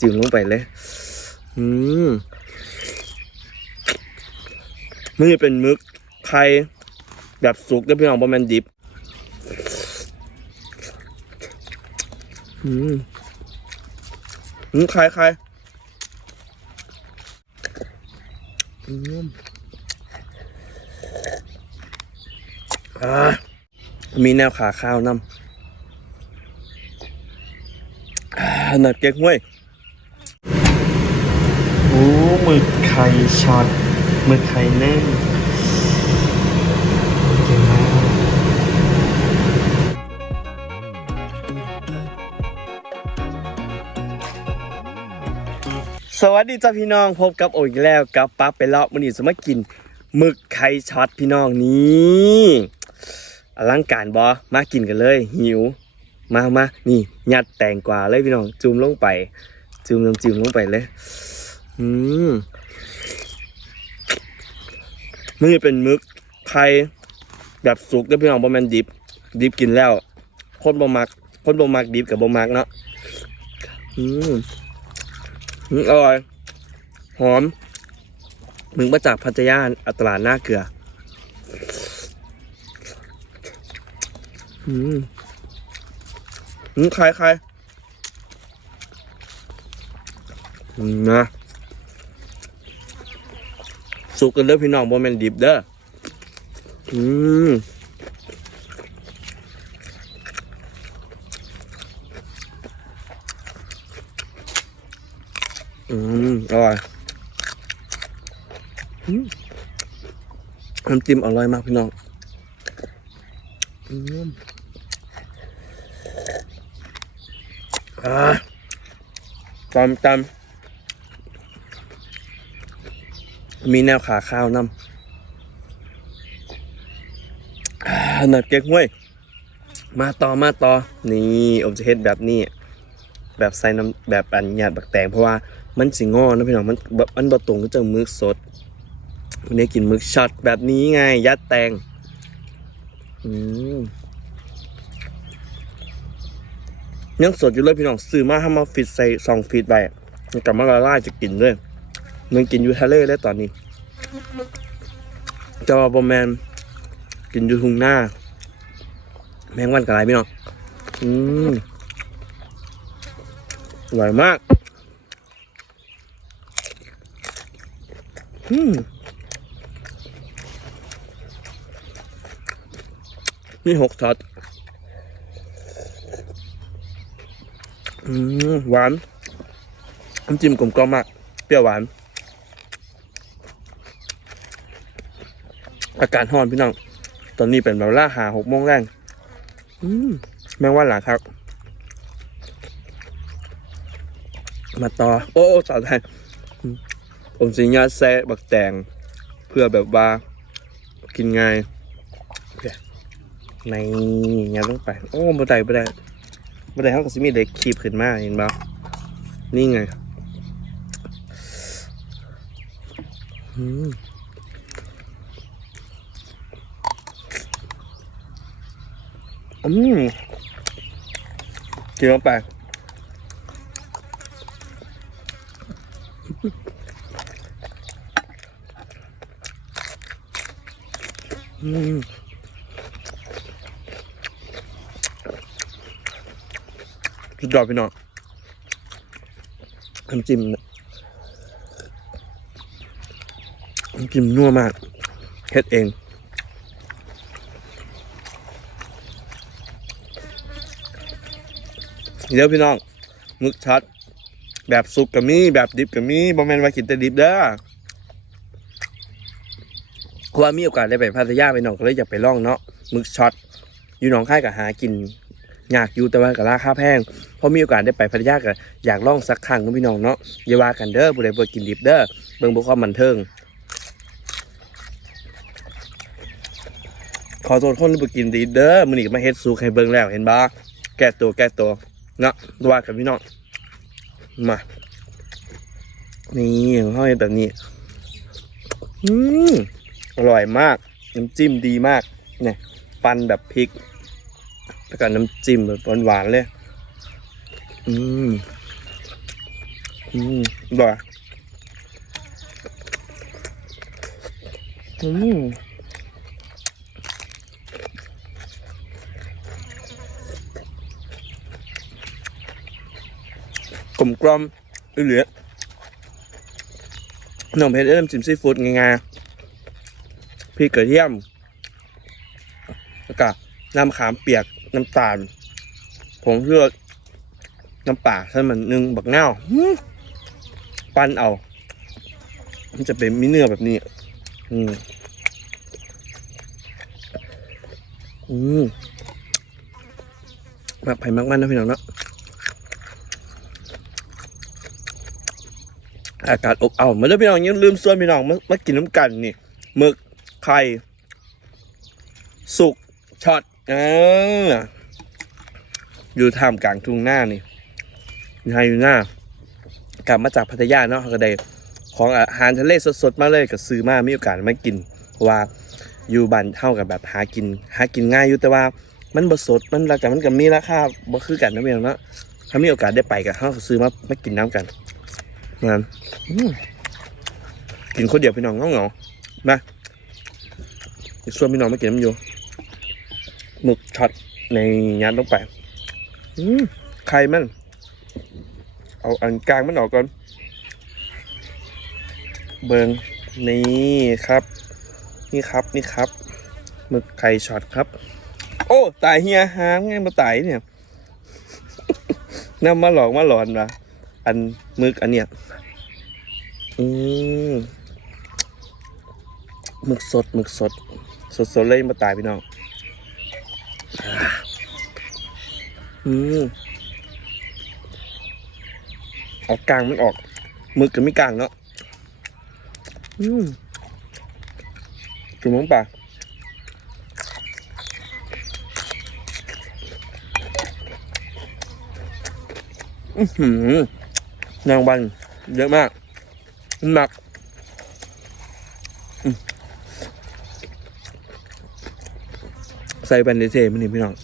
จิ้มลงไปเลย อืมมึงนี่เป็นมึกไข่แบบสุกได้พี่น้องประมาณดิบ อืมอืมไข่ไข่อืมอ่ามีแนวขาข้าวนำอ่าหนัดเก๊กห้วย หมึกไข่ช็อตหมึกไข่แน่นเก่งสวัสดีจ้าพี่น้องพบกับโออีกแล้วกับปั๊บไปเลาะมันนี้จะมากินหมึกไข่ช็อตพี่น้องนี่อลังการบอมากินกันเลย หิว มามานี่ยัดแตงกวาเลยพี่น้องจุ่มลงไปจุ่มจิ้มลงไปเลย อืมมันจะเป็นมึกไข่แบบสุกได้พี่น้องประมาณดิบ ดิบกินแล้ว คนบ่มัก คนบ่มักดิบกับบ่มักเนาะอืมอร่อย หอม มึงมาจากพัทยาอัตลาดหน้าเกลือ อืมอืมใครใครนะ สุกกันเด้อพี่น้องบ่แม่นดิบเด้ออืมอืมอร่อยอืมน้ำจิ้มอร่อยมากพี่น้องอืมอ่าตำตำ มีแนวขาข้าวนำอ่าหนัดเก๊กห้วย มาต่อมาต่อ นี่ผมจะเฮ็ดแบบนี้ แบบใส่น้ำแบบอันหยาดบักแตงเพราะว่ามันสิงอนะพี่น้องมันแบบมันบ่ตรงก็จะมึกสดวันนี้กินมึกช็อตแบบนี้ไง ยัดแตง อืมยังสดอยู่เลยพี่น้องซื้อมาให้มาฟิตใส่ซองฟิตไปกลับมาละลายจะกินด้วย มันกินอยู่ทะเลแล้วตอนนี้จะว่าบอแมนกินอยู่ทุ่งหน้า แมงวันกับอะไรพี่น้องอืมอร่อยมากอืมนี่หกช็อตอืมหวานน้ำจิ้มกลมกล่อมมาก เปรี้ยวหวาน อากาศร้อนพี่น้อง ตอนนี้เป็นแบบล่าหาหกโมงแรงอืมแมงวันหลาครับ มาต่อ โอ้สาวไทยอืมผมสิญาแซะบักแตงเพื่อแบบว่า กินง่ายโอเคในงานต้องไป โอ้บ่ได้บ่ได้บ่ได้เขาก็สิมีเด็กคีบขึ้นมาเห็นบ่นี่ไง อืม อืมกินลงไปอืมสุดยอดพี่น้องน้ำจิ้มน้ำจิ้มนัวมากเฮ็ดเอง เดี๋ยวพี่น้องมึกช็อตแบบสุกกับมีแบบดิบกับมีบ่แม่นว่ากินแต่ดิบเด้อว่ามีโอกาสได้ไปพัทยาไปหนองก็เลยอยากไปล่องเนาะมึกช็อตอยู่หนองค่ายกับหากินอยากอยู่แต่ว่ากับราคาแพงพอมีโอกาสได้ไปพัทยาก็อยากล่องสักครั้งเนะพี่น้องเนาะอย่าว่ากันเด้อผู้ใดบ่กินดิบเด้อเบิ่งบ่ความบันเทิงขอโทษคนที่บ่กินดิบเด้อมื้อนี้ก็มาเฮ็ดสุกให้เบิ่งแล้วเห็นบ่แก้ตัวแก้ตัว นาะว่ากันพี่น้องมา นี่ห้อยแบบนี้ อืมอร่อยมาก น้ำจิ้มดีมาก เนี่ย ปันแบบพริกแล้วก็น้ำจิ้มแบบหวานๆเลย อืม อืมบ่อยอืม กลมกล่อมอือเหลือขน้องเพชรเริ่มจิ้มซีฟู้ดง่ายๆพริกกระเทียมแล้วก็น้ำขามเปียกน้ำตาลผงชูรสน้ำปลาท่านมันหนึ่งบักเน่าปั้นเอา มันจะเป็นมิเนื้อแบบนี้ อืมอืมแบบไผ่มากๆนะพี่น้องเนาะ อากาศอบอ้าวมาเด้อพี่น้องยังลืมส่วนพี่น้องมามากินน้ำกันนี่หมึกไข่สุกช็อตเอออยู่ท่ามกลางทุ่งหน้านี่อยู่ไฮอยู่หน้ากลับมาจากพัทยาเนาะก็ได้ของอาหารทะเลสดๆมาเลยกับซื้อมามีโอกาสมากินเพราะว่าอยู่บ้านเท่ากับแบบหากิน หากินง่ายอยู่แต่ว่ามันบสดมันราคามันก็มีราคาบ่คือกันนะเพี่น้องเนาะถ้ามีโอกาสได้ไปกับเฮาก็ซื้อมามากินน้ำกัน นั่นกินคนเดียวพี่น้องเงาๆมาอีกส่วนพี่น้องมากินน้ำอยู่หมึกช็อตในยัดลงไปไข่มันเอาอันกลางมันออกก่อน เบิงนี่ครับ นี่ครับนี่ครับหมึกไข่ช็อตครับ โอ้ตายเฮียหางไงมาตายเนี่ยน้ำมาหลอกมาหลอนวะ อันมึกอันเนี้ยอืมมึกสดมึกสด สดสดเลยมาตายพี่น้องอืมเอากลางมันออกมือกับไม่กลางเนาะอืมจุ่มลงไปอือหือ นางวันเยอะมากหนักใส่เป็นเทๆมันนี่พี่น้อง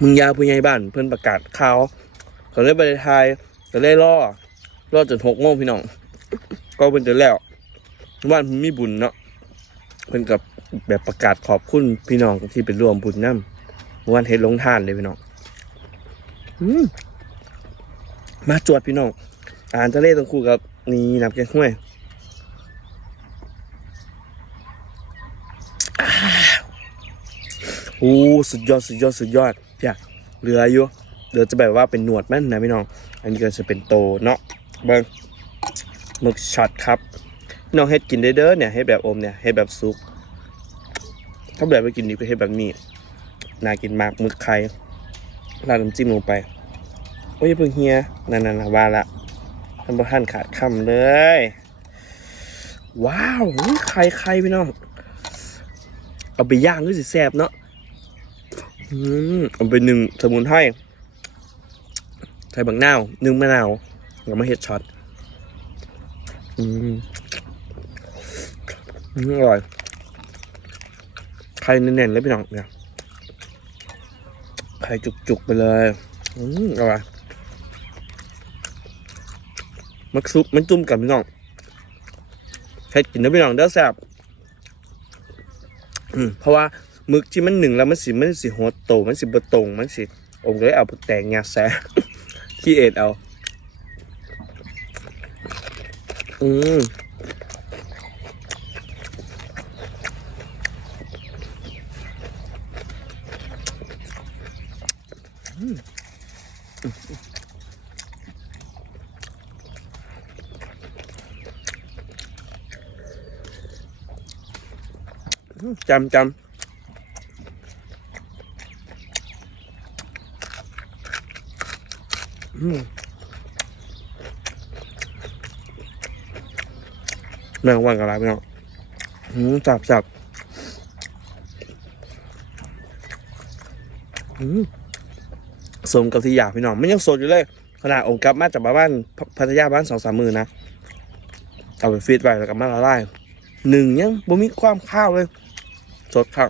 มึงยาผู้ใหญ่บ้านเพิ่อนประกาศข่าวเขาเลยไปไทยก็เลยล่อล่อจนหกโมงพี่น้อง ก็เป็นจะแล้วว่านเพิ่นมีบุญเนาะ เพิ่นกับแบบประกาศขอบคุณพี่น้องที่เป็นร่วมบุญนํวันเฮ็ดลงทานเลยพี่น้องอืมมาจวดพี่น้องอาหารทะเลต้องคู่กับนี่น้ำแกงห้วยโอ้สุดยอดสุดยอดสุดยอดพี่เหลืออยู่เดี๋ยวจะแบบว่าเป็นหนวดมันนะพี่น้อง อันนี้ก็จะเป็นโตเนาะเบิ้งหมึกช็อตครับ น้องเฮ็ดกินได้เด้อเนี่ยเฮ็ดแบบอมเนี่ยเฮ็ดแบบซุก ถ้าแบบไปกินดีก็เฮ็ดแบบนี้ น่ากินมากหมึกไข่ราดน้ำจิ้มลงไป โอ้ยเพิ่งเฮียนั่นๆว่าละท่านบ่ท่านขาดคำเลย ว้าวไข่ไข่พี่น้อง เอาไปย่างก็สิแซ่บเนาะอืมเอาไปหนึ่งสมุนไพรใส่บักนาวนึ่งมะนาวแล้วมาเฮ็ดช็อต อืม อืมอร่อยไข่แน่นๆเลยพี่น้องเนี่ยไข่จุกๆไปเลยอืมอร่อยมักซุปมันจุ่มกับพี่น้องใครกินนะพี่น้องเด้อแซ่บอืมเพราะว่ามึกที่มันหนึ่งแล้วมันสิมันสิหัวโตมันสิบตรงมันสิองเลยเอาแต่งงาแซะขี้เอ็ดเอา อืม จำจำอืมแมงวันกับอะไรพี่น้องอืมจับจับอืม สมกับที่อยากพี่น้องมันยังสดอยู่เลย ขนาดองค์กลับมาจากบ้านพัทยาบ้านสองสามมือนะเอาไปฟีดไว้แล้วกับมาละลายหนึ่งยังบ่มีความข้าวเลย สดครับ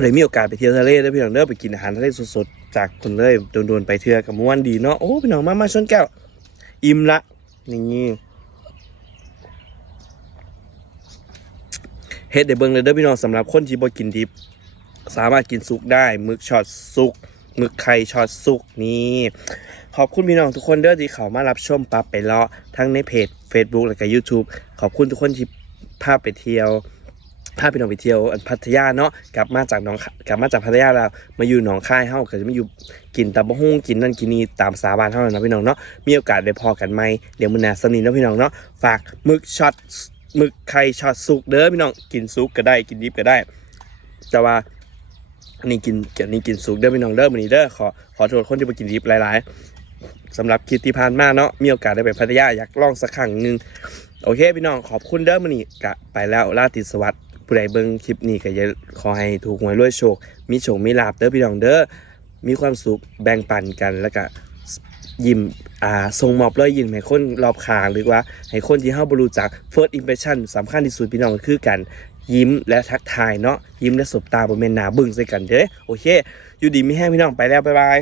เลยมีโอกาสไปเที่ยวทะเลได้พี่น้องเด้อไปกินอาหารทะเลสดๆจากคนเลยโดนๆไปเทื่อกับม้วนดีเนาะโอ้พี่น้องมามาชนแก้ว อิ่มละนี่ เฮ็ดได้เบิ่งเลยเด้อพี่น้องสำหรับคนที่บ่กินดิบ สามารถกินสุกได้มึกช็อตสุกมึกไข่ช็อตสุกนี่ขอบคุณพี่น้องทุกคนเด้อที่เขามารับชมปับไปเลาะทั้งในเพจ Facebook และก็ YouTube ขอบคุณทุกคนที่พาไปเที่ยวพาพี่น้องไปเที่ยวพัทยาเนาะกลับมาจากหนองกลับมาจากพัทยาแล้วมาอยู่หนองคายเฮาก็จะมาอยู่กินตำบะฮุ่งกินนั่นกินนี่ตามสาบานเท่านั้นนะพี่น้องเนาะมีโอกาสได้พอกันไหมเดี๋ยวมื้อหน้าสำนีเนาะพี่น้องเนาะฝากมึกช็อต หมึกไข่ช็อตสุกเด้อพี่น้องกินสุกก็ได้กินดิบก็ได้ แต่ว่าอันนี้กินอันนี้กินสุกเด้อพี่น้องเด้อมื้อนี้เด้อขอขอโทษคนที่ไปกินดิบหลายๆสำหรับคลิปที่ผ่านมาเนาะมีโอกาสได้ไปพัทยาอยากลองสักครั้งหนึงโอเคพี่น้องขอบคุณเด้อมื้อนี้กะไปแล้วลาติสวัสดิ์ผู้ใดเบิ่งคลิปนี้ก็อย่าขอให้ถูกหวยรวยโชค มีโชคมีลาบเด้อพี่น้องเด้อมีความสุขแบ่งปันกันแล้วก็ ยิ้มอ่าส่งมอบรอยยิ้มให้คนรอบข้างหรือว่าให้คนที่เฮาบ่รู้จัก first impression สำคัญที่สุดพี่น้องก็คือกันยิ้มและทักทายเนาะยิ้มและสบตาบนเมนหนาบึ้งใส่กันเด้อโอเค อยู่ดีมีแห้งพี่น้องไปแล้วบ๊ายบาย